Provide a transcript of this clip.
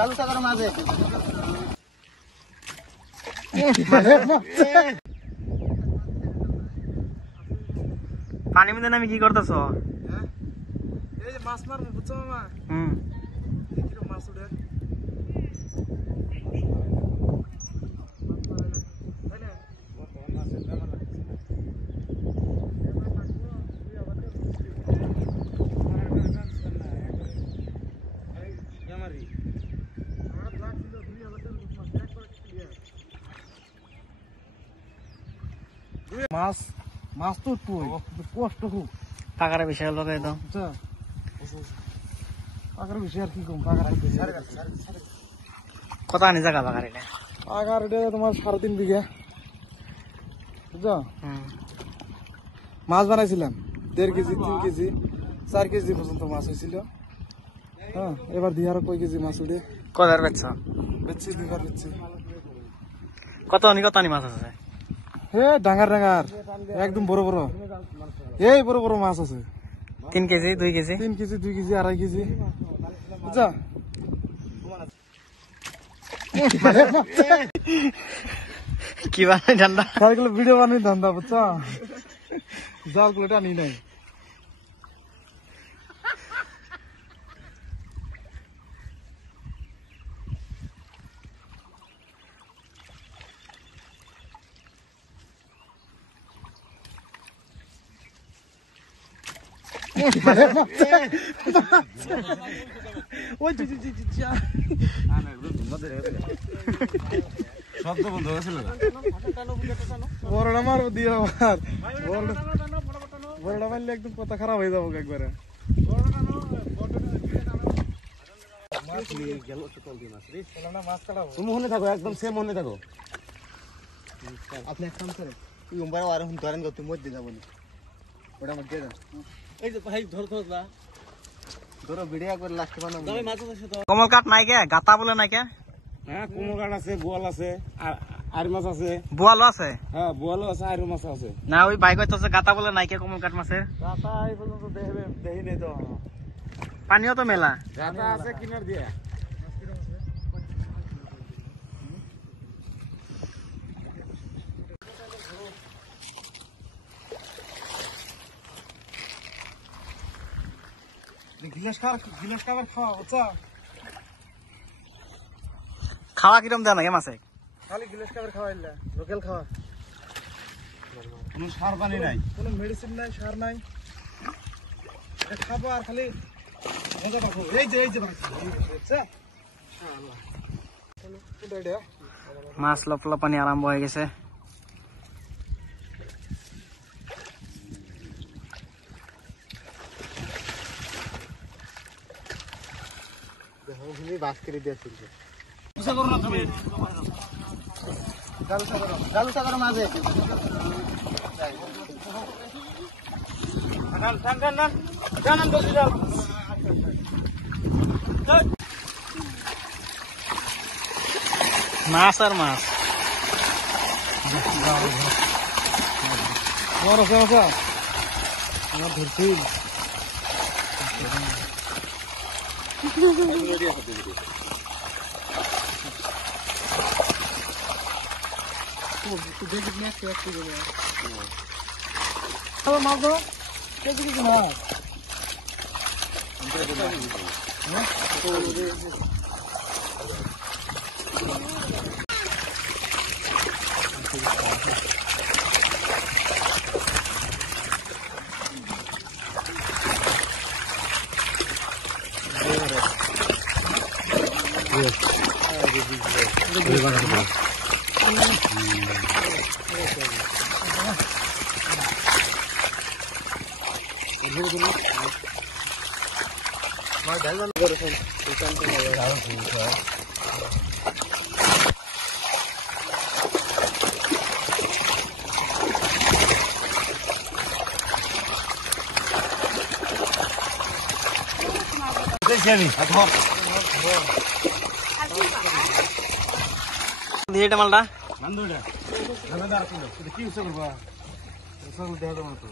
চালু সাগর মাঝে পানি মধ্যে নামি কি করতেছ? এই যে মাছ মারবো বুঝছো মামা? কিরকম মাছ উঠে মাছ মাছ তো কষ্ট খুব পাকার বিষয় লোক একদম পাকার বিষয় আর কি কম পাকার কত আনি জায়গা পাকার এটা? পাকার এটা তোমার 3.5 বিঘা বুঝছো। মাছ বানাইছিলাম 1.5 কেজি 3 কেজি 4 কেজি পর্যন্ত মাছ হয়েছিল। হ্যাঁ এবার দিয়ে আরো কয় কেজি মাছ উঠে কদার বেচছ? বেচছি 2বার বেচছি। কত আনি মাছ আছে? হে ডাঙার ডাঙার একদম বড় বড় এই বড় বড় মাছ আছে 3 KG 2 KG 3 KG 2 KG 2.5 KG বুঝছো। কি বানাই ঠান্ডা সারগুলো ভিডিও বানাই ধান্দা বুঝছো। জালগুলো টানি নাই ওই শব্দ বন্ধ হয়েছিল বড়টা মারবো দিয়ে আমার বড়টা মারলে একদম কথা খারাপ হয়ে যাবো একবারে। তুমি মনে থাকো একদম সেম মনে থাকো। আপনি এক কাম করেন তুই উম্বার আর এখন ধরেন তুই মধ্যে যাবো না ওটা আমার দিয়ে দেন। এই যে ভাই ধর ধর না ধরো ভিডিও একবার লাস্টে বানাবো। তবে মাছ আছে তো। কমল কাঠ নাই কে? গাতা বলে নাই কে? হ্যাঁ কুমড়ো কাঠ আছে, বোয়াল আছে, আর মাছ আছে। বোয়ালও আছে? হ্যাঁ বোয়ালও আছে, আর মাছ আছে। না ওই ভাই কইতাছে গাতা বলে নাই কে কমল কাঠ মাছের? রাতা এই পর্যন্ত দেখি নেই তো। পানিও তো মেলা। গাতা আছে কিনার দিয়ে। গিলাস খাবার খাওয়া বুঝছো। খাওয়া কিরম দেয় নাকি মাছে? খালি গিলাস খাবার খাওয়াইলা লোকাল খাওয়া কোনো সার পানি নাই, কোনো মেডিসিন নাই সার নাই খাবো আর খালি মজা পাবো। এই যে বুঝছো মাছ লপলাপানি আরম্ভ হয়ে গেছে। বাস করে দিয়েছিল চালু সাগর মাঝে মাছ আর মাছ আমার ধরছি মাছ কেজি কিছু মাছ দিয়ে মালটা কি করবা দেখা যাবো তো